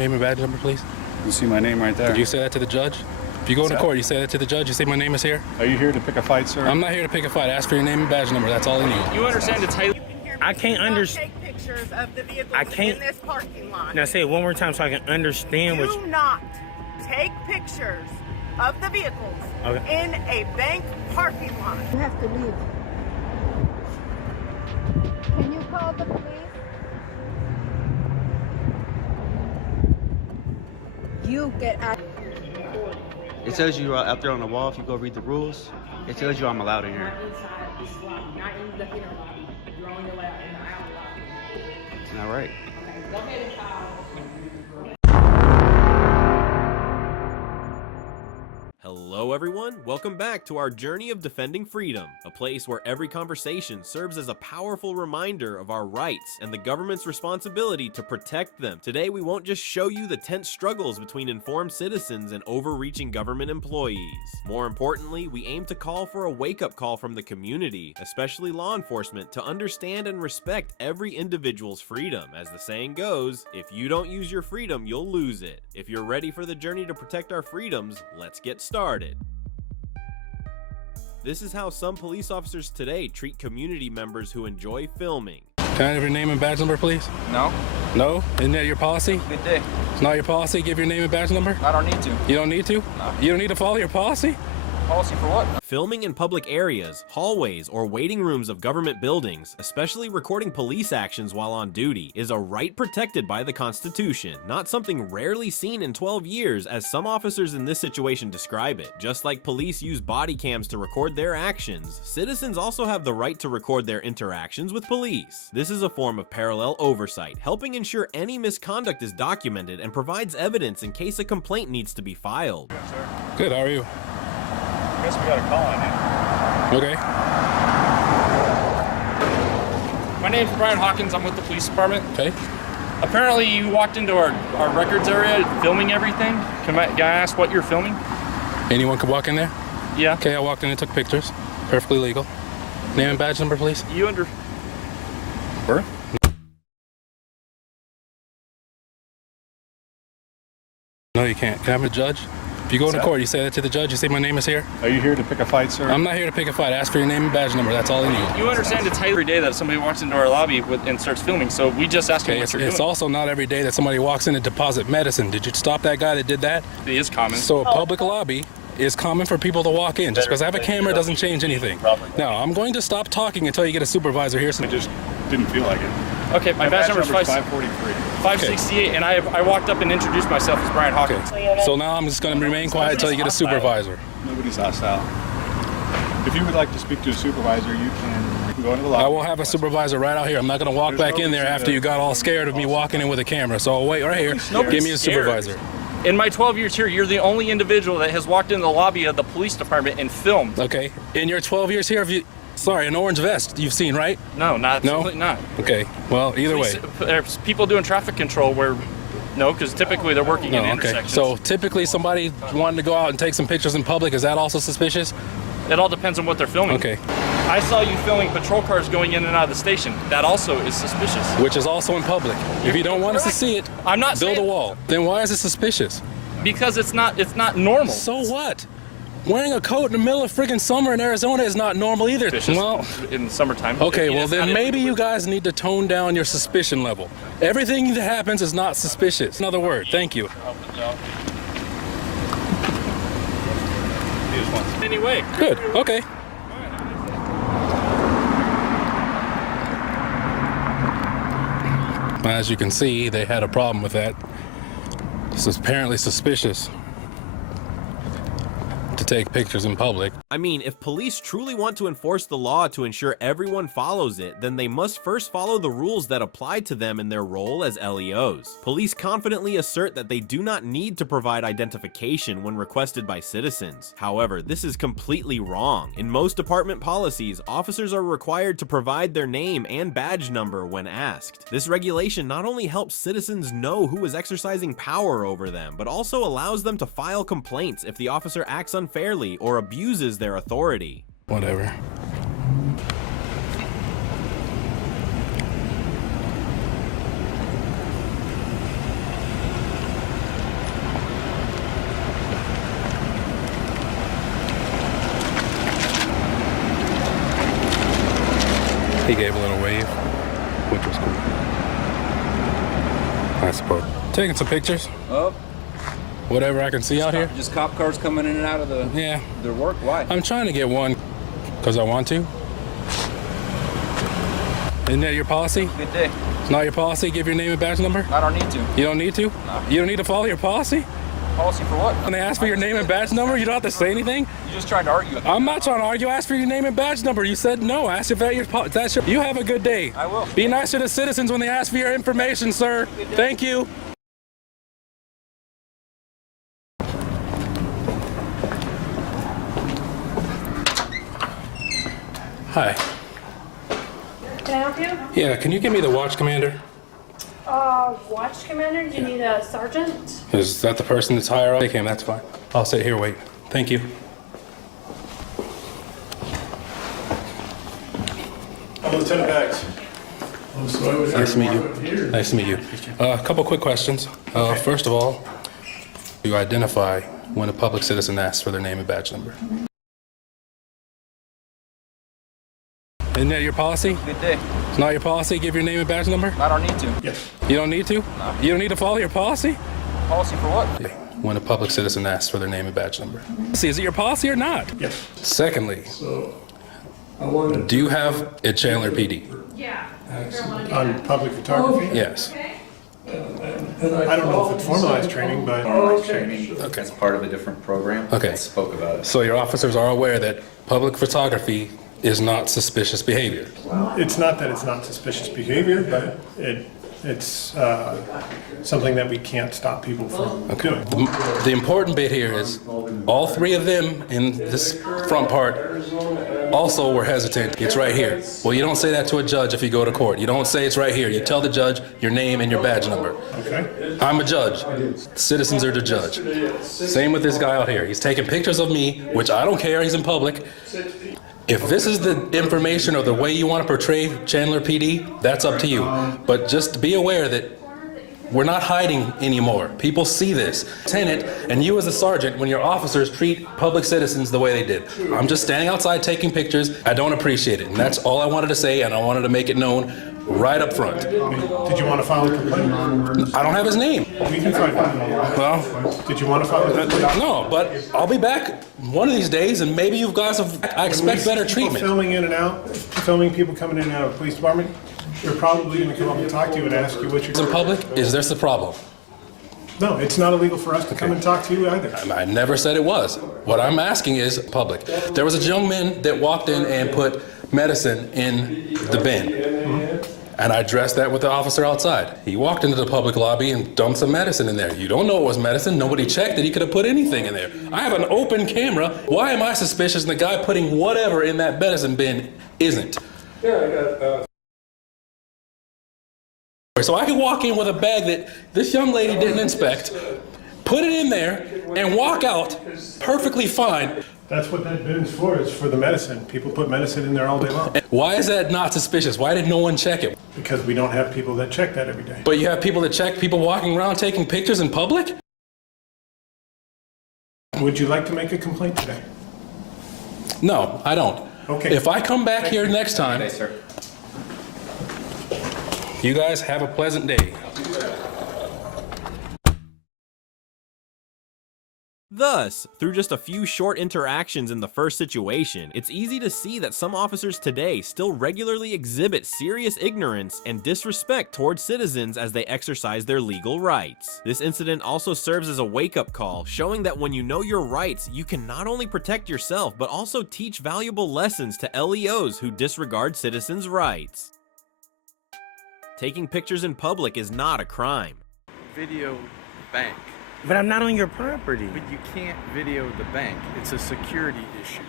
name and badge number, please? You see my name right there. Did you say that to the judge? If you go into court, you say that to the judge, you say my name is here? Are you here to pick a fight, sir? I'm not here to pick a fight. Ask for your name and badge number. That's all I need. You understand it's highly... I can't understand. Take pictures of the vehicles I can't. in this parking lot. Now say it one more time so I can understand what. Do not take pictures of the vehicles in a bank parking lot. You have to leave. Can you call the police? You get out. It tells you out there on the wall, if you go read the rules, it tells you I'm allowed in here. All right. Hello everyone, welcome back to our journey of defending freedom, a place where every conversation serves as a powerful reminder of our rights and the government's responsibility to protect them. Today we won't just show you the tense struggles between informed citizens and overreaching government employees. More importantly, we aim to call for a wake-up call from the community, especially law enforcement, to understand and respect every individual's freedom. As the saying goes, if you don't use your freedom, you'll lose it. If you're ready for the journey to protect our freedoms, let's get started. This is how some police officers today treat community members who enjoy filming. Can I have your name and badge number, please? No. No? Isn't that your policy? Good day. It's not your policy? Give your name and badge number? I don't need to. You don't need to? No. You don't need to follow your policy? Policy for what? Filming in public areas, hallways, or waiting rooms of government buildings, especially recording police actions while on duty, is a right protected by the Constitution, not something rarely seen in 12 years as some officers in this situation describe it. Just like police use body cams to record their actions, citizens also have the right to record their interactions with police. This is a form of parallel oversight, helping ensure any misconduct is documented and provides evidence in case a complaint needs to be filed. Yes, sir. Good, how are you? I guess we got a call on Okay. My name's Brian Hawkins. I'm with the police department. Okay. Apparently you walked into our records area filming everything. Can I ask what you're filming? Anyone can walk in there? Yeah. Okay, I walked in and took pictures. Perfectly legal. Name and badge number, please? You under... Where? No, you can't. Can I have a judge? If you go into court, you say that to the judge, you say my name is here? Are you here to pick a fight, sir? I'm not here to pick a fight. Ask for your name and badge number. That's all I need. You understand it's highly every day that somebody walks into our lobby and starts filming, so we just asked you what you're doing. It's also not every day that somebody walks in and deposit medicine. Did you stop that guy that did that? It is common. So a public lobby is common for people to walk in. Just because I have a camera doesn't change anything. Now, I'm going to stop talking until you get a supervisor here. I just didn't feel like it. Okay, my badge number is 543. 568, and I walked up and introduced myself as Brian Hawkins. Okay. So now I'm just going to remain quiet until you get a supervisor. Nobody's hostile. If you would like to speak to a supervisor, you can go into the lobby. I will have a supervisor right out here. I'm not going to walk back in there after you got all scared of me walking in with a camera. So I'll wait right here. Give me a supervisor. In my 12 years here, you're the only individual that has walked in the lobby of the police department and filmed. Okay. In your 12 years here, have you... Sorry, an orange vest you've seen, right? No, absolutely not. Okay, well, either way. There's people doing traffic control where, no, because typically they're working in intersections. So typically somebody wanting to go out and take some pictures in public, is that also suspicious? It all depends on what they're filming. Okay. I saw you filming patrol cars going in and out of the station. That also is suspicious. Which is also in public. If you don't want us to see it, I'm not build a wall. Then why is it suspicious? Because it's not normal. So what? Wearing a coat in the middle of friggin' summer in Arizona is not normal either. Well, in the summertime. Okay, well then maybe you guys need to tone down your suspicion level. Everything that happens is not suspicious. Another word. Thank you. Anyway. Good. Okay. As you can see, they had a problem with that. This is apparently suspicious to take pictures in public. I mean, if police truly want to enforce the law to ensure everyone follows it, then they must first follow the rules that apply to them in their role as LEOs. Police confidently assert that they do not need to provide identification when requested by citizens. However, this is completely wrong. In most department policies, officers are required to provide their name and badge number when asked. This regulation not only helps citizens know who is exercising power over them, but also allows them to file complaints if the officer acts unfairly or abuses their authority. Whatever. Taking some pictures. Oh, Whatever I can see out here. just cop cars coming in and out of Yeah. their work. Why? I'm trying to get one because I want to. Isn't that your policy? Good day. It's not your policy? Give your name and badge number? I don't need to. You don't need to? No. You don't need to follow your policy? Policy for what? When they ask for your name and badge number, you don't have to say anything? You just tried to argue with me. I'm not trying to argue. Ask for your name and badge number. You said no. Ask if that's your. You have a good day. I will. Be nicer to citizens when they ask for your information, sir. Thank you. Hi. Can I help you? Yeah, can you give me the watch commander? Watch commander, do you need a sergeant? Is that the person that's higher up? Take him, that's fine. I'll sit here, wait. Thank you. Lieutenant Bags. Nice to meet you. Nice to meet you. A couple quick questions. First of all, you identify when a public citizen asks for their name and badge number. Isn't that your policy? Good day. It's not your policy? Give your name and badge number? I don't need to. Yes. You don't need to? No. You don't need to follow your policy? Policy for what? When a public citizen asks for their name and badge number. See, is it your policy or not? Yes. Secondly, do you have a Chandler PD? Yeah. On public photography? Yes. I don't know if it's formalized training, but Okay. It's part of a different program. Okay. I spoke about it. So your officers are aware that public photography is not suspicious behavior. it's not that it's not suspicious behavior, but it's something that we can't stop people from doing. The important bit here is all three of them in this front part also were hesitant. It's right here. Well, you don't say that to a judge if you go to court. You don't say it's right here. You tell the judge your name and your badge number. Okay? I'm a judge. Citizens are the judge. Same with this guy out here. He's taking pictures of me, which I don't care. He's in public. If this is the information or the way you want to portray Chandler PD, that's up to you. But just be aware that we're not hiding anymore. People see this. Lieutenant, and you as a sergeant, when your officers treat public citizens the way they did. I'm just standing outside taking pictures. I don't appreciate it. And that's all I wanted to say, and I wanted to make it known right up front. Did you want to file a complaint? I don't have his name. We can find out. Well, Did you want to file a complaint? no, but I'll be back one of these days, and maybe you guys have. I expect better People treatment. filming in and out, filming people coming in and out of the police department, they're probably going to come up and talk to you and ask you what In you're... public, is this the problem? No, it's not illegal for us to come and talk to you either. I never said it was. What I'm asking is public. There was a young man that walked in and put medicine in the bin. And I addressed that with the officer outside. He walked into the public lobby and dumped some medicine in there. You don't know it was medicine. Nobody checked it. He could have put anything in there. I have an open camera. Why am I suspicious and the guy putting whatever in that medicine bin isn't? So I could walk in with a bag that this young lady didn't inspect, put it in there, and walk out perfectly fine. That's what that bin's for, is for the medicine. People put medicine in there all day long. Why is that not suspicious? Why did no one check it? Because we don't have people that check that every day. But you have people that check people walking around taking pictures in public? Would you like to make a complaint today? No, I don't. Okay. If I come back here next time, Hey, sir. you guys have a pleasant day. Thus, through just a few short interactions in the first situation, it's easy to see that some officers today still regularly exhibit serious ignorance and disrespect towards citizens as they exercise their legal rights. This incident also serves as a wake-up call, showing that when you know your rights, you can not only protect yourself, but also teach valuable lessons to LEOs who disregard citizens' rights. Taking pictures in public is not a crime. Video bank. But I'm not on your property. But you can't video the bank. It's a security issue.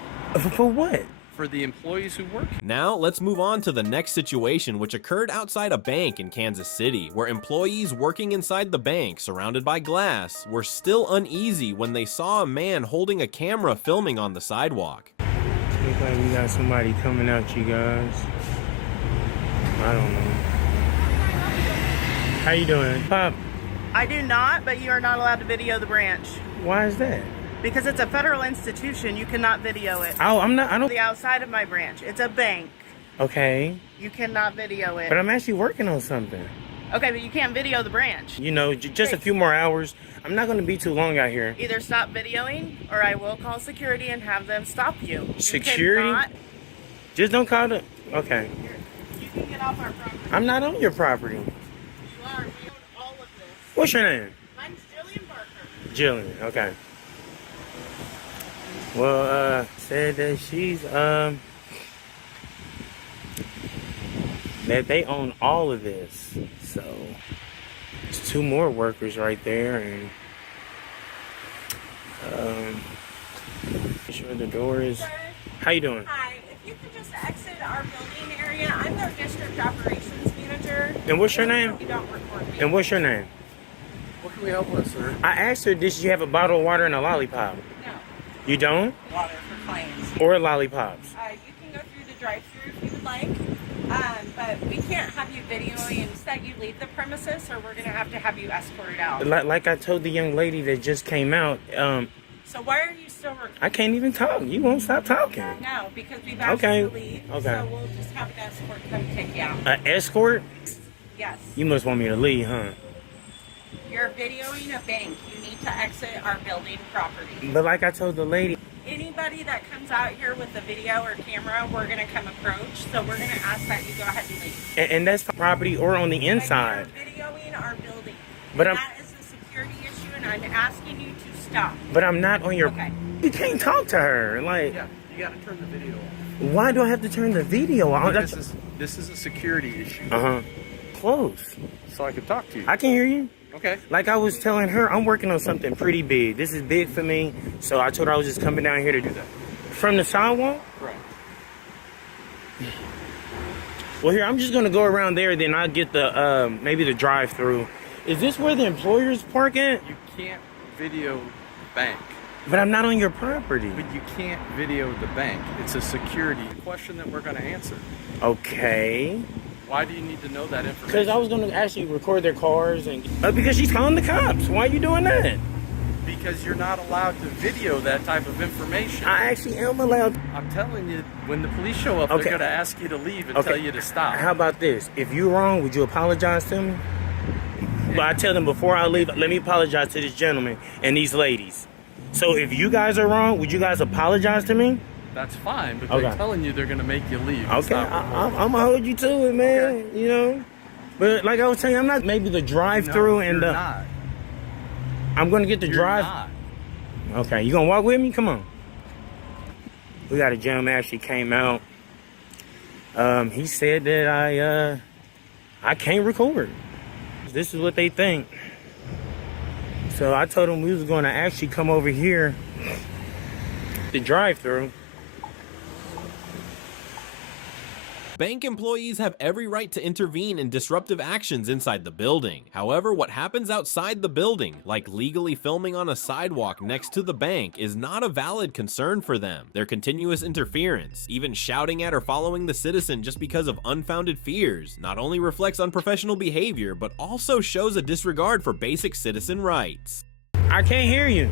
For what? For the employees who work. Now, let's move on to the next situation, which occurred outside a bank in Kansas City, where employees working inside the bank, surrounded by glass, were still uneasy when they saw a man holding a camera filming on the sidewalk. Looks like we got somebody coming out, you guys. I don't know. How you doing, Pop? I do not, but you are not allowed to video the branch. Why is that? Because it's a federal institution, you cannot video it. Oh, I'm not. I don't. The outside of my branch, it's a bank. Okay. You cannot video it. But I'm actually working on something. Okay, but you can't video the branch. You know, just a few more hours. I'm not going to be too long out here. Either stop videoing, or I will call security and have them stop you. Security? You cannot, Just don't call the... Okay. you can get off our property. I'm not on your property. You are. We own all of this. What's your name? Mine's Jillian Barker. Jillian. Okay. Well, said that she's, that they own all of this. So, there's 2 more workers right there, and, make sure the door is... How you doing? Hi, if you could just exit our building area, I'm their district operations manager. And what's your name? You don't record me. And what's your name? What can we help with, sir? I asked her, did she have a bottle of water and a lollipop? No, You don't? water for clients. Or lollipops? You can go through the drive-thru if you would like, but we can't have you videoing that you leave the premises, or we're going to have you escorted out. Like I told the young lady that just came out, So why are you still recording? I can't even talk. You won't stop talking. No, because we've asked Okay. you to leave, Okay. so we'll just have an escort come take you out. An escort? Yes. You must want me to leave, huh? You're videoing a bank. You need to exit our building property. But like I told the lady, Anybody that comes out here with a video or camera, we're going to come approach. So we're going to ask that you go ahead and leave. and that's property or on the But inside. you're videoing our building. But And I'm- that is a security issue, and I'm asking you to stop. But I'm not on your... Okay. You can't talk to her. Like, Yeah, you gotta turn the video off. why do I have to turn the video on? This is a security issue. Uh-huh. Close. So I could talk to you. I can hear you. Okay. Like I was telling her, I'm working on something pretty big. This is big for me. So I told her I was just coming down here to do that. From the sidewalk? Right. Well, here, I'm just going to go around there, then I'll get the, maybe the drive-through. Is this where the employers park at? You can't video the bank. But I'm not on your property. But you can't video the bank. It's a security question that we're going to answer. Okay. Why do you need to know that information? Because I was going to actually record their cars and... because she's calling the cops. Why are you doing that? Because you're not allowed to video that type of information. I actually am allowed... I'm telling you, when the police show up, Okay. they're going to ask you to leave and tell you to stop. How about this? If you're wrong, would you apologize to me? But I tell them before I leave, let me apologize to this gentleman and these ladies. So if you guys are wrong, would you guys apologize to me? That's fine, but Okay. they're telling you they're going to make you leave. It's Okay, not recording. I'm gonna hold you to it, man. Okay. You know, but like I was saying, I'm not maybe the drive-through No, and you're the. not. I'm gonna get the You're drive. not. Okay, you gonna walk with me? Come on. We got a gentleman actually came out. He said that I can't record. This is what they think. So I told him we was gonna actually come over here, the drive-through. Bank employees have every right to intervene in disruptive actions inside the building. However, what happens outside the building, like legally filming on a sidewalk next to the bank, is not a valid concern for them. Their continuous interference, even shouting at or following the citizen just because of unfounded fears, not only reflects unprofessional behavior, but also shows a disregard for basic citizen rights. I can't hear you.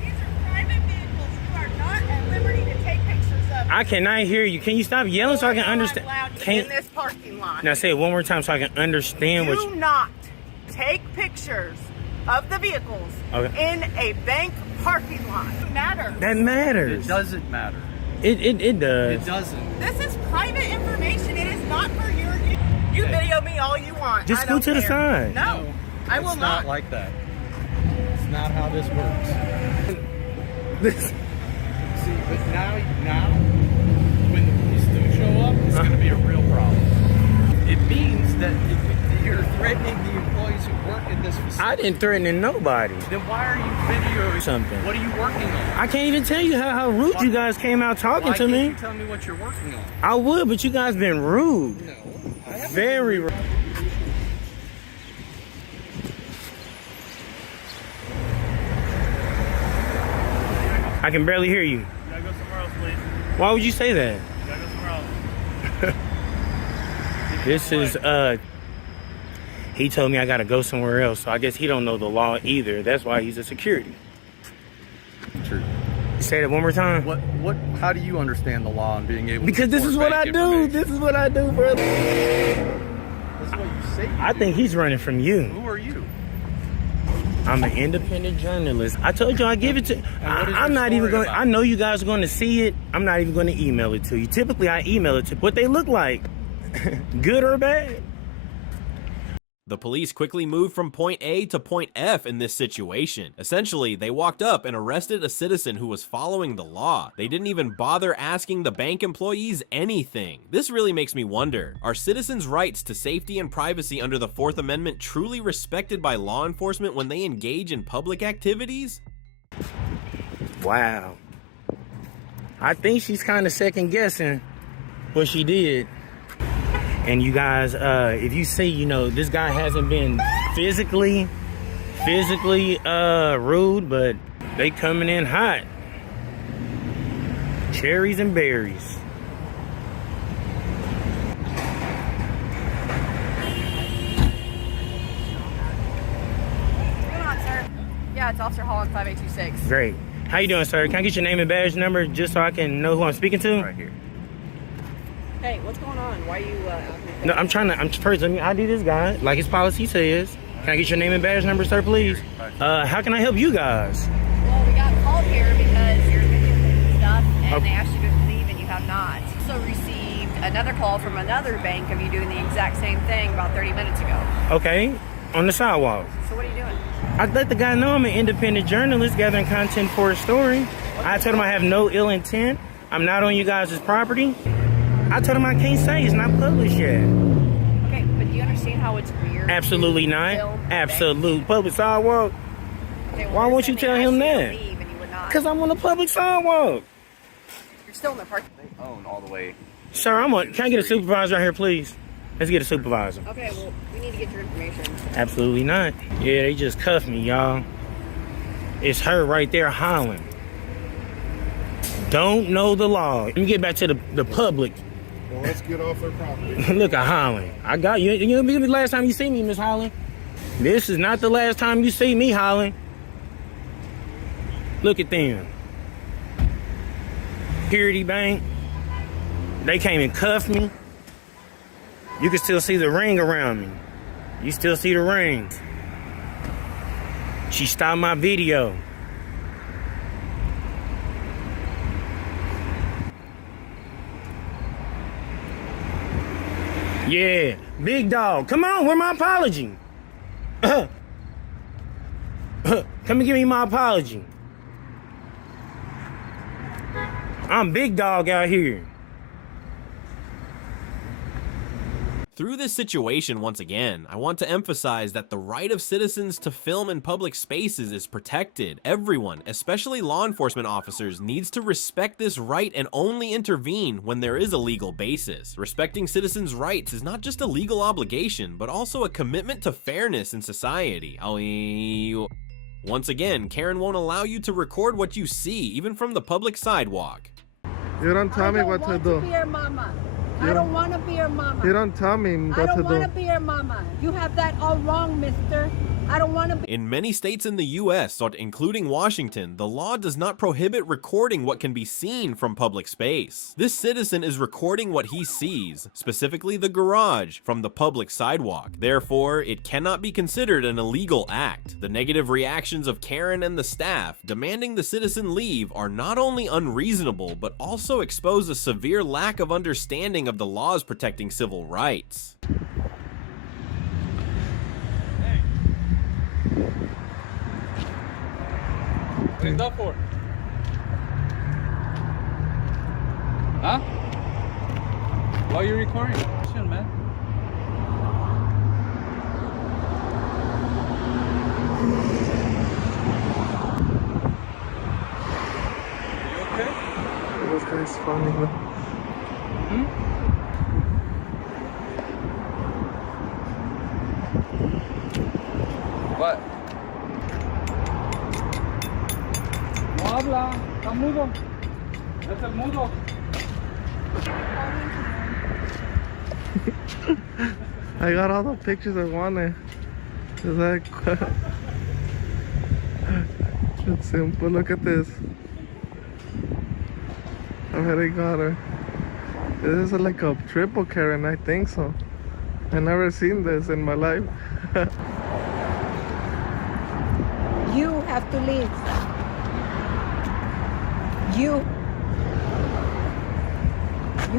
These are private vehicles. You are not at liberty to take pictures of. I cannot hear you. Can you stop yelling so I can understand? In this parking lot. Now say it one more time so I can understand what Do you... not take pictures of the vehicles Okay. in a bank parking lot. Matter. That matters. It doesn't matter. It does. It doesn't. This is private information. It is not for your use. You video me all you want. Just I go don't to the care. side. No, I will It's not. not like that. It's not how this works. This- See, but now, when the police do show up, it's going to be a real problem. It means that you're threatening the employees who work in this facility. I didn't threaten nobody. Then why are you videoing Something. What are you working on? I can't even tell you how rude you guys came out talking Why to can't me. you tell me what you're working on? I would, but you guys been rude. No. I haven't. Very rude. I can barely hear you. You gotta go somewhere else, please. Why would you say that? You gotta go somewhere else. This is he told me I gotta go somewhere else, so I guess he don't know the law either. That's why he's a security. True. Say that one more time. How do you understand the law and being able Because to this is report what I bank do. information? This is what I do, brother. That's what you say. I think he's running from you. Who are you? I'm an independent journalist. I told you I give it to. I'm not even going. about? I know you guys are going to see it. I'm not even going to email it to you. Typically, I email it to what they look like, good or bad. The police quickly moved from point A to point F in this situation. Essentially, they walked up and arrested a citizen who was following the law. They didn't even bother asking the bank employees anything. This really makes me wonder, are citizens' rights to safety and privacy under the Fourth Amendment truly respected by law enforcement when they engage in public activities? Wow. I think she's kind of second guessing what she did. And you guys, if you see, you know, this guy hasn't been physically rude, but they coming in hot. Cherries and berries. What's going on, sir? Yeah, it's Officer Hall on 5826. Great. How you doing, sir? Can I get your name and badge number just so I can know who I'm speaking to? Right here. Hey, what's going on? Why are you out here? No, first, let me ID this guy, like his policy says. Can I get your name and badge number, sir, please? How can I help you guys? Well, we got called here because you're videotaping stuff, and they asked you to leave, and you have not. Also received another call from another bank of you doing the exact same thing about 30 minutes ago. Okay, on the sidewalk. So what are you doing? I let the guy know I'm an independent journalist gathering content for a story. I told him I have no ill intent. I'm not on you guys' property. I told him I can't say it's not published yet. Okay, but do you understand how it's weird? Absolutely not. Absolute public sidewalk. Okay, well, Why won't you tell him that? Because I'm on a public sidewalk. You're still in the parking lot. They own all the way. Sir, can I get a supervisor out here, please? Let's get a supervisor. Okay, well, we need to get your information. Absolutely not. Yeah, they just cuffed me, y'all. It's her right there hollering. Don't know the law. Let me get back to the public. Well, let's get off her property. Look at Holland. I got you. You know the last time you see me, Miss Holland? This is not the last time you see me, Holland. Look at them. Security bank. They came and cuffed me. You can still see the ring around me. You still see the ring. She stopped my video. Yeah, big dog. Come on, where's my apology? Come and give me my apology. I'm big dog out here. Through this situation, once again, I want to emphasize that the right of citizens to film in public spaces is protected. Everyone, especially law enforcement officers, needs to respect this right and only intervene when there is a legal basis. Respecting citizens' rights is not just a legal obligation, but also a commitment to fairness in society. Once again, Karen won't allow you to record what you see, even from the public sidewalk. You don't tell me what to do. I don't want to be your mama. I don't want to be your mama. You don't tell me what to do. I don't want to be your mama. You have that all wrong, mister. I don't want to be. In many states in the US, including Washington, the law does not prohibit recording what can be seen from public space. This citizen is recording what he sees, specifically the garage, from the public sidewalk. Therefore, it cannot be considered an illegal act. The negative reactions of Karen and the staff demanding the citizen leave are not only unreasonable, but also expose a severe lack of understanding of the laws protecting civil rights. What is that for? Huh? Why are you recording? Shit, man. Are you okay? This guy's funny, man. What? No habla, está mudo. Es el mudo. I got all the pictures I wanted. Is that it's simple? Look at this. I already got her. This is like a triple Karen, I think so. I never seen this in my life. You have to leave. You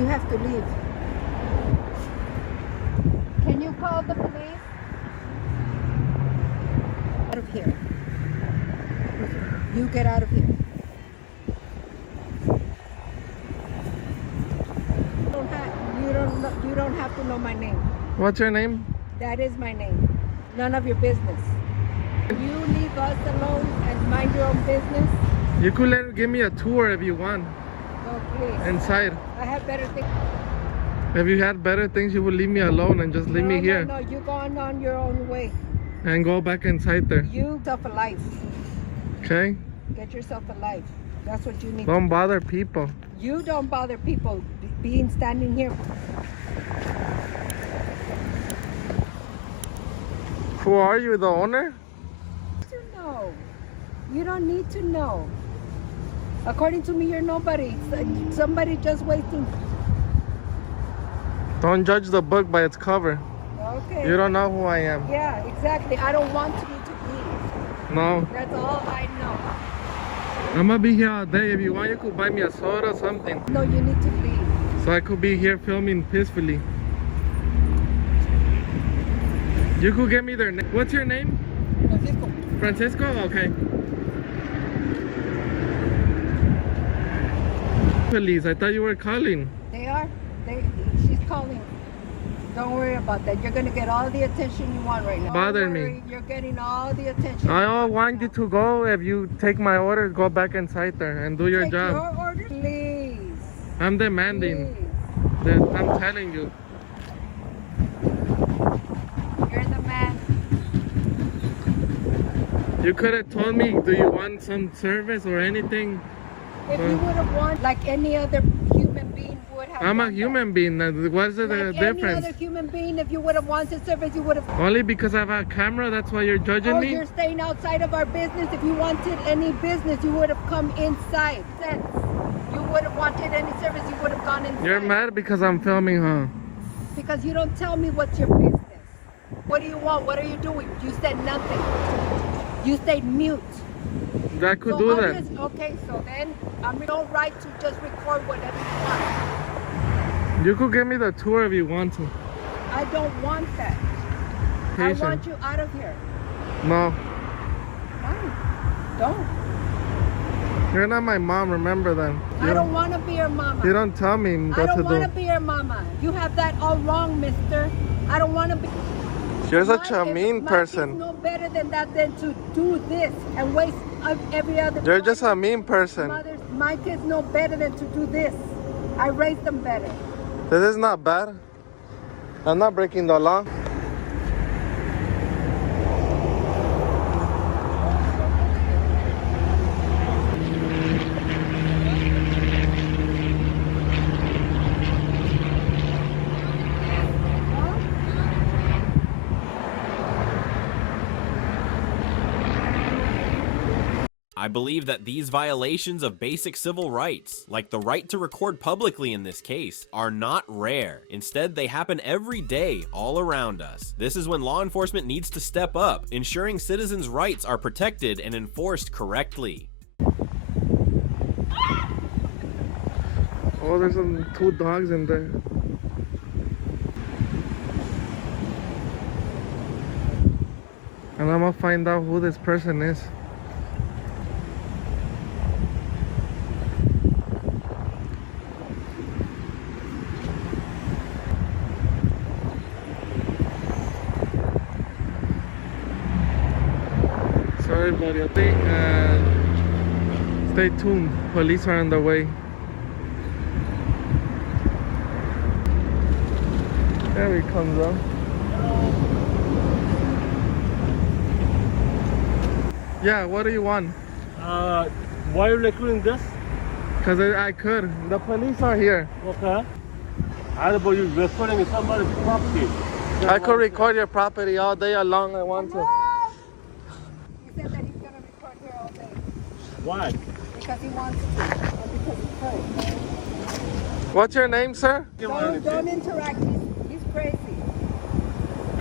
have to leave. Can you call the police? Out of here. You get out of here. You don't have to know my name. What's your name? That is my name. None of your business. You leave us alone and mind your own business. You could give me a tour if you want. No, please. Inside. I have better things. If you had better things, you would leave me alone and just leave me here. No, you go on your own way. And go back inside there. You yourself a life. Okay? Get yourself a life. That's what you need. Don't bother people. You don't bother people being standing here. Who are you, the owner? No, you don't need to know. According to me, you're nobody. Somebody just wasting. Don't judge the book by its cover. Okay. You don't know who I am. Yeah, exactly. I don't want you to leave. No. That's all I know. I'm gonna be here all day. If you want, you could buy me a soda or something. No, you need to leave. So I could be here filming peacefully. You could get me their name. What's your name? Francisco. Francisco? Okay. Police, I thought you were calling. They are. She's calling. Don't worry about that. You're gonna get all the attention you want right now. Bother Don't worry. me. You're getting all the attention. I all want you to go. If you take my orders, go back inside there and do your Take job. your order, please. I'm demanding. I'm telling you. You're the man. You could have told me, do you want some service or anything? If you would have won like any other human being would have. I'm a human being. What's the like difference? Any other human being, if you would have wanted service, you would have. Only because I have a camera, that's why you're judging me? You're staying outside of our business. If you wanted any business, you would have come inside. Sense. You would have wanted any service, you would have gone inside. You're mad because I'm filming, huh? Because you don't tell me what's your business. What do you want? What are you doing? You said nothing. You stayed mute. I could do that. Okay, so then I'm no right to just record whatever you want. You could give me the tour if you want to. I don't want that. Patient. I want you out of here. No. Fine. Don't. You're not my mom, remember that. I don't want to be your mama. You don't tell me what to do. I don't want to be your mama. You have that all wrong, mister. I don't want to be. You're such a mean person. No better than that than to do this and waste every other. You're just a mean person. My kids know better than to do this. I raised them better. This is not bad. I'm not breaking the law. I believe that these violations of basic civil rights, like the right to record publicly in this case, are not rare. Instead, they happen every day all around us. This is when law enforcement needs to step up, ensuring citizens' rights are protected and enforced correctly. Oh, there's some 2 dogs in there. And I'm gonna find out who this person is. Sorry, buddy. I think, stay tuned. Police are on the way. There he comes up. Yeah, what do you want? Why are you recording this? Because I could. The police are here. Okay. I don't know, you're recording somebody's property. I could record your property all day long. I want to. He said that he's going to record here all day. Why? Because he wants to. Or because he's crazy. What's your name, sir? Don't interact. He's crazy.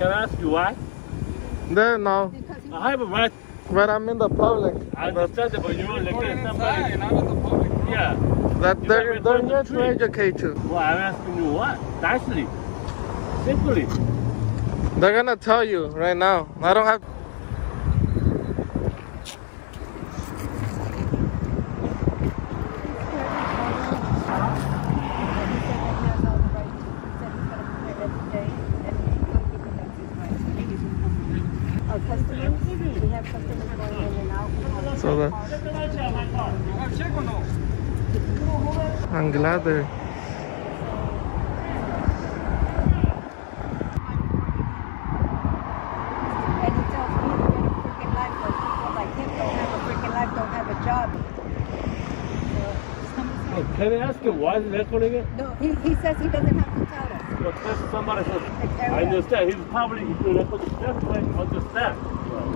Can I ask you why? No. I have a right. But I'm in the public. I understand that, but you're like somebody. And I'm in the public. Yeah. That they're here to educate you. Well, I'm asking you what? Nicely. Simply. They're gonna tell you right now. I don't have. So I'm glad they're. And he tells me to get a freaking life, but people like him don't have a freaking life, don't have a job. Oh, can I ask him why is he recording it? No, he says he doesn't have to tell us. Well, that's somebody says. I understand. He's probably recording this way on the step.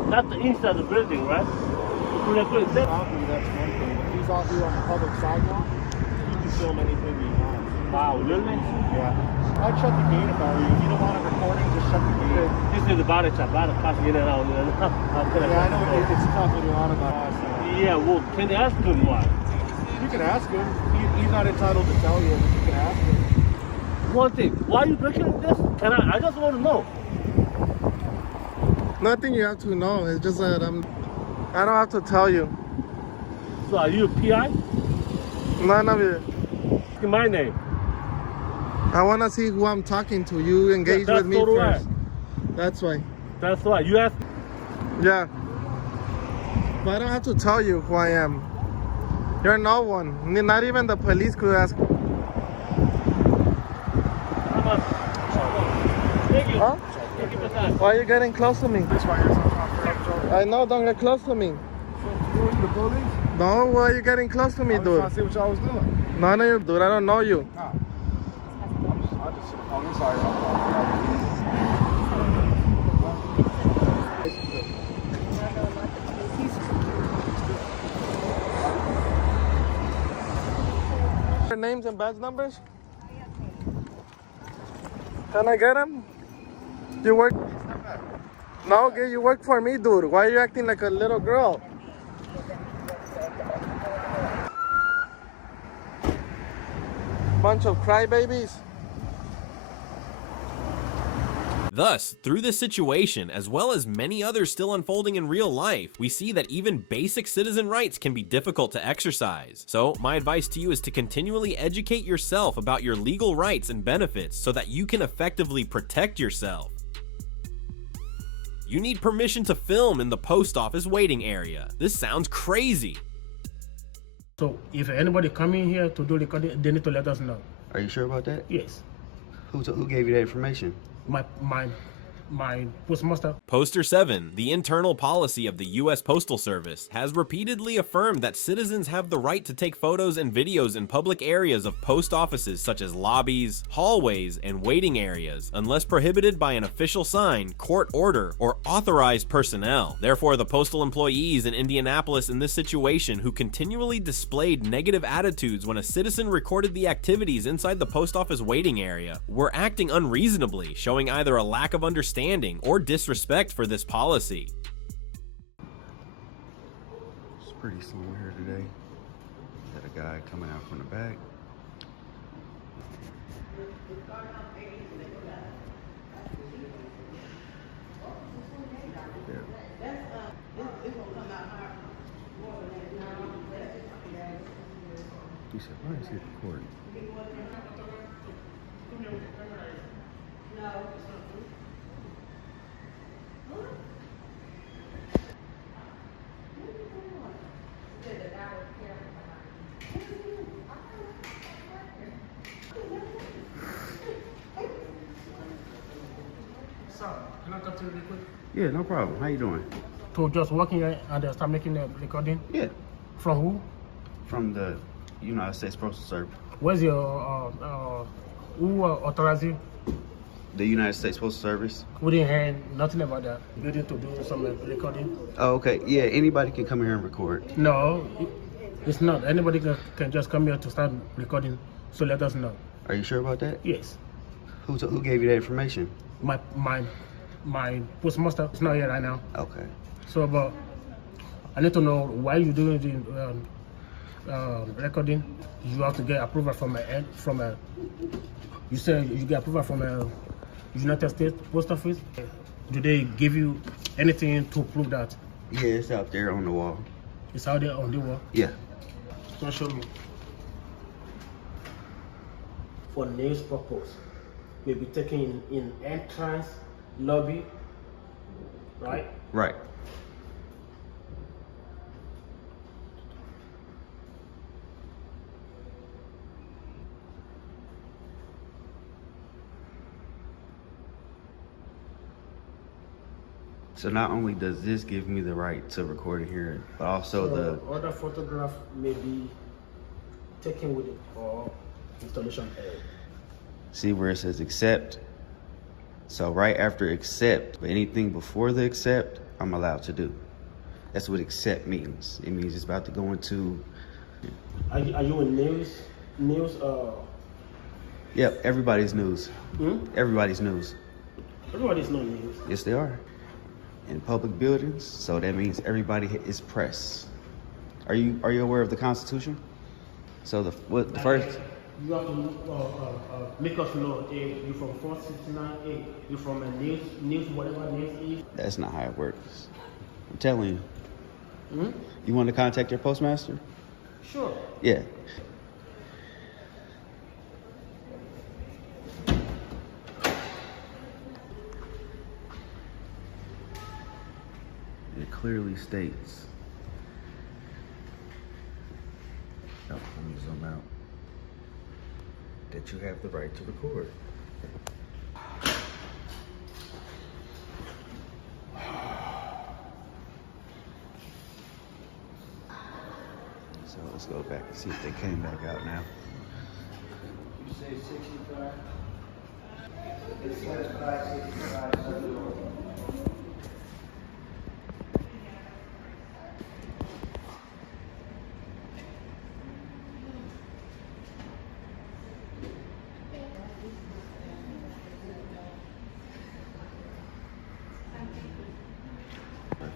Not the inside of the building, right? If you record this. Property, that's one thing. If he's out here on the public sidewalk, you can film anything you want. Wow, really? Yeah. I'd shut the gate if I were you. If you don't want it recording, just shut the gate. This is the body shop. A lot of cars in and out. Yeah, I know it's tough when you're on it. Yeah, well, can you ask him why? You can ask him. He's not entitled to tell you, but you can ask him. One thing, why are you breaking this? I just want to know. Nothing you have to know. It's just that I don't have to tell you. So are you a PI? None of it. My name. I want to see who I'm talking to. You engage with me first. That's why. That's why. You asked. Yeah. But I don't have to tell you who I am. You're no one. Not even the police could ask. Thank you. Huh? Thank you for that. Why are you getting close to me? I know, don't get close to me. The police? No, why are you getting close to me, dude? I see what y'all was doing. No, no, dude, I don't know you. I'm sorry. Their names and badge numbers? Can I get them? You work? No, you work for me, dude. Why are you acting like a little girl? Bunch of crybabies. Thus, through this situation, as well as many others still unfolding in real life, we see that even basic citizen rights can be difficult to exercise. So, my advice to you is to continually educate yourself about your legal rights and benefits so that you can effectively protect yourself. You need permission to film in the post office waiting area. This sounds crazy. So, if anybody coming here to do recording, they need to let us know. Are you sure about that? Yes. Who gave you that information? My postmaster. Poster 7, the internal policy of the U.S. Postal Service, has repeatedly affirmed that citizens have the right to take photos and videos in public areas of post offices such as lobbies, hallways, and waiting areas, unless prohibited by an official sign, court order, or authorized personnel. Therefore, the postal employees in Indianapolis in this situation who continually displayed negative attitudes when a citizen recorded the activities inside the post office waiting area were acting unreasonably, showing either a lack of understanding or disrespect for this policy. It's pretty slow here today. Got a guy coming out from the back. He said, why is he recording? Sir, can I talk to you real quick? Yeah, no problem. How you doing? To just working here and they start making the recording? Yeah. From who? From the United States Postal Service. Where's your, who authorized you? The United States Postal Service. We didn't hear nothing about that. You need to do some recording? Oh, okay. Yeah, anybody can come here and record. No, it's not. Anybody can just come here to start recording, so let us know. Are you sure about that? Yes. Who gave you that information? My my postmaster is not here right now. Okay. So, but I need to know why you're doing the recording. You have to get approval from a. You said you get approval from a United States Post Office. Do they give you anything to prove that? Yeah, it's out there on the wall. It's out there on the wall? Yeah. Can you show me? For news purpose, maybe taken in entrance, lobby, right? Right. So not only does this give me the right to record a hearing, but also the other photograph may be taken with it or installation error. See where it says accept? So right after accept, but anything before the accept, I'm allowed to do. That's what accept means. It means it's about to go into. Are you in news? Yep, everybody's news. Hmm? Everybody's news. Everybody's not news. Yes, they are. In public buildings, so that means everybody is press. Are you aware of the Constitution? So the first. You have to make us know if you're from 469, if you're from a news, whatever news is. That's not how it works. I'm telling you. Hmm? You want to contact your postmaster? Sure. Yeah. It clearly states. Oh, let me zoom out. That you have the right to record. So let's go back and see if they came back out now. You say 65? It says 565.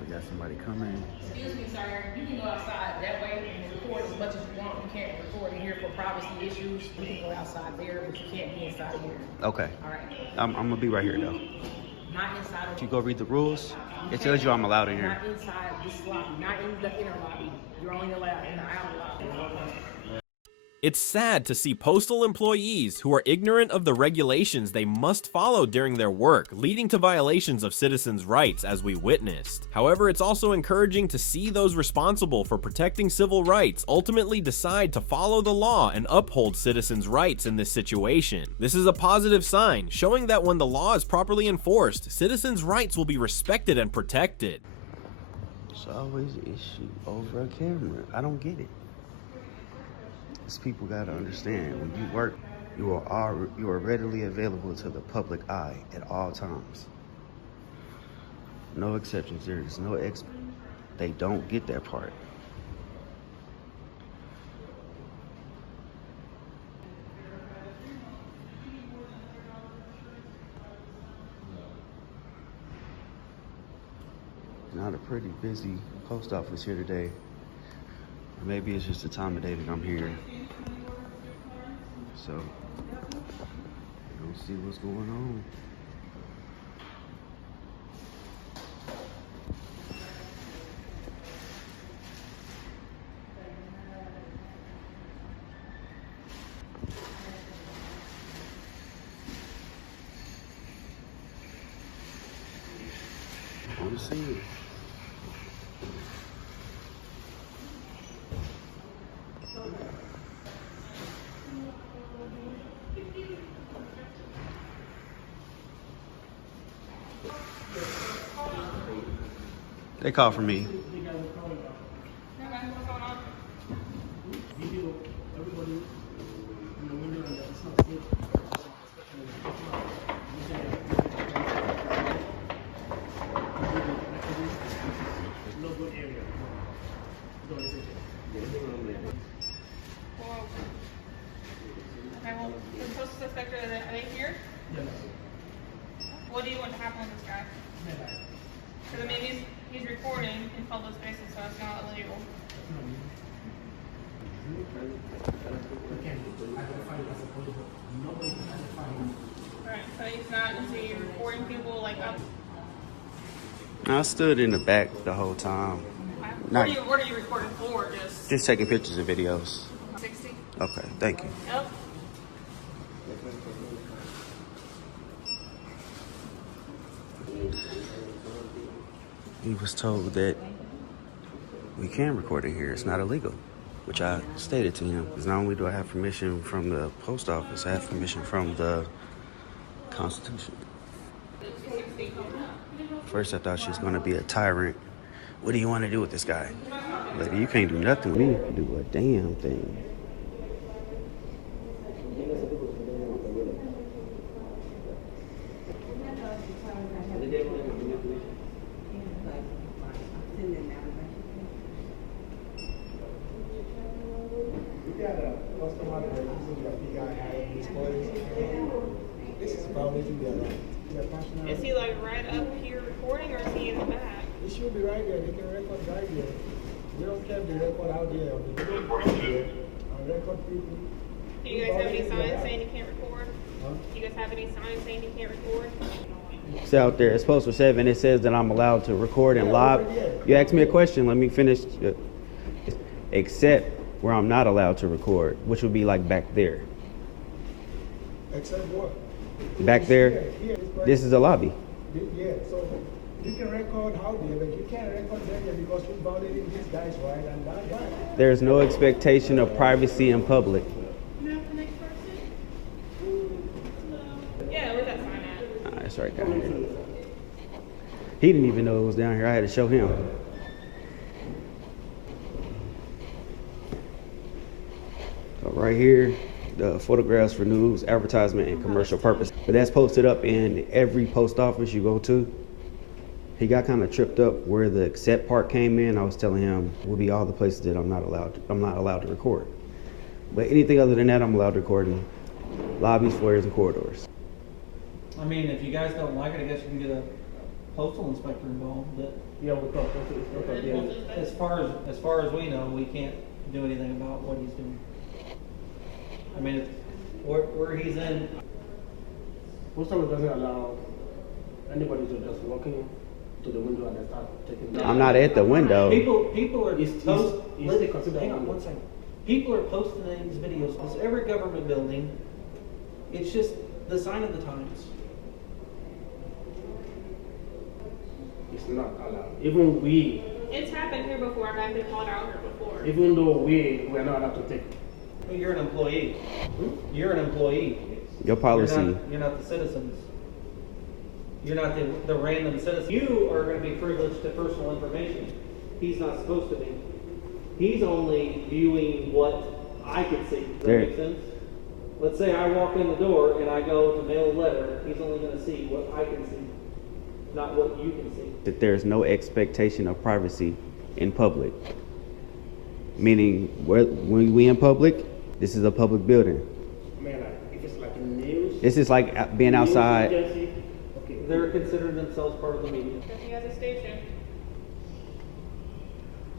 We got somebody coming. Excuse me, sir. You can go outside that way and record as much as you want. You can't record in here for privacy issues. You can go outside there, but you can't be inside here. Okay. All right. I'm gonna be right here though. Not inside of. If you go read the rules, it tells you I'm allowed in here. Not inside this lobby. Not in the inner lobby. You're only allowed in the outer lobby. It's sad to see postal employees who are ignorant of the regulations they must follow during their work, leading to violations of citizens' rights as we witnessed. However, it's also encouraging to see those responsible for protecting civil rights ultimately decide to follow the law and uphold citizens' rights in this situation. This is a positive sign, showing that when the law is properly enforced, citizens' rights will be respected and protected. It's always an issue over a camera. I don't get it. People gotta understand, when you work, you are readily available to the public eye at all times. No exceptions. There is no they don't get that part. Not a pretty busy post office here today. Maybe it's just the time of day that I'm here. So, we'll see what's going on. On the scene. They called for me. Okay, well, the postal inspector, are they here? Yes. What do you want to happen with this guy? Because I mean, he's recording in public spaces, so it's not illegal. Alright, so he's not, is he recording people like up? I stood in the back the whole time. What are you recording for? Just taking pictures and videos. 60? Okay, thank you. Yep. He was told that we can record it here. It's not illegal, which I stated to him. Because not only do I have permission from the post office, I have permission from the Constitution. First, I thought she was going to be a tyrant. What do you want to do with this guy? Lady, you can't do nothing with me. Do a damn thing. Is he like right up here recording, or is he in the back? It should be right there. They can record right there. We don't care if they record out there. They don't record people. Do you guys have any signs saying you can't record? Do you guys have any signs saying you can't record? It's out there. It's posted 7. It says that I'm allowed to record and live. You asked me a question. Let me finish. Except where I'm not allowed to record, which would be like back there. Except what? Back there. This is a lobby. Yeah, so you can record out there, but you can't record there because we violated this guy's right and that right. There's no expectation of privacy in public. Yeah, where's that sign at? It's right down here. He didn't even know it was down here. I had to show him. So right here, the photographs for news, advertisement, and commercial purpose. But that's posted up in every post office you go to. He got kind of tripped up where the accept part came in. I was telling him will be all the places that I'm not allowed to record. But anything other than that, I'm allowed to record in lobbies, foyers, and corridors. I mean, if you guys don't like it, I guess you can get a postal inspector involved. But yeah, we call postal inspector. As far as we know, we can't do anything about what he's doing. I mean, where he's in. Post office doesn't allow anybody to just walk in to the window and start taking. I'm not at the window. People are hang on one second. People are posting these videos. It's every government building. It's just the sign of the times. It's not allowed. Even we. It's happened here before. I've been called out here before. Even though we are not allowed to take. Well, you're an employee. You're an employee. Your policy. You're not the citizens. You're not the random citizen. You are going to be privileged to personal information. He's not supposed to be. He's only viewing what I can see. Does that make sense? Let's say I walk in the door and I go to mail a letter. He's only going to see what I can see, not what you can see. That there's no expectation of privacy in public. Meaning, when we in public, this is a public building. Man, if it's like in news. This is like being outside. Okay. They're considering themselves part of the media. He has a station.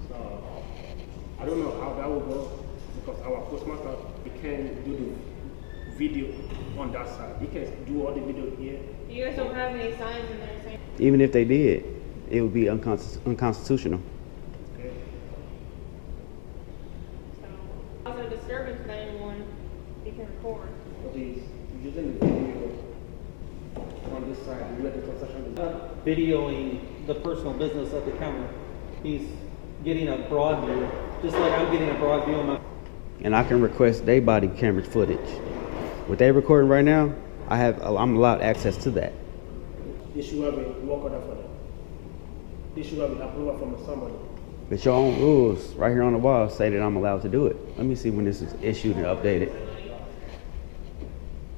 So, I don't know how that will go because our postmaster, he can't do the video on that side. He can do all the video here. You guys don't have any signs in there saying. Even if they did, it would be unconstitutional. Okay. So, cause a disturbance to anyone, you can record. But he's using the video on this side. You let the transaction. Videoing the personal business at the counter. He's getting a broad view, just like I'm getting a broad view of my. And I can request their body camera footage. What they recording right now, I'm allowed access to that. They should have a work order for them. They should have an approval from somebody. But your own rules right here on the wall say that I'm allowed to do it. Let me see when this is issued and updated.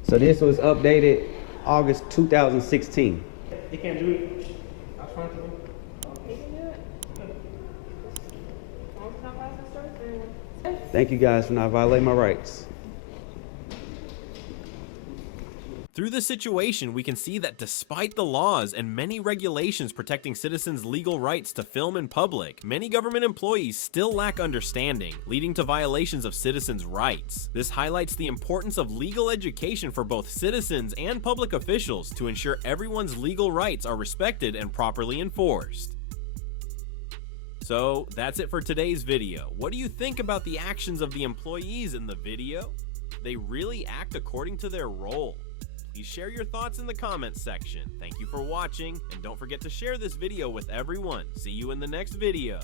So this was updated August 2016. They can do it. That's fine to me. He can do it. As long as it's not past the start for anyone. Thank you guys for not violating my rights. Through this situation, we can see that despite the laws and many regulations protecting citizens' legal rights to film in public, many government employees still lack understanding, leading to violations of citizens' rights. This highlights the importance of legal education for both citizens and public officials to ensure everyone's legal rights are respected and properly enforced. So, that's it for today's video. What do you think about the actions of the employees in the video? They really act according to their role. Please share your thoughts in the comments section. Thank you for watching, and don't forget to share this video with everyone. See you in the next video.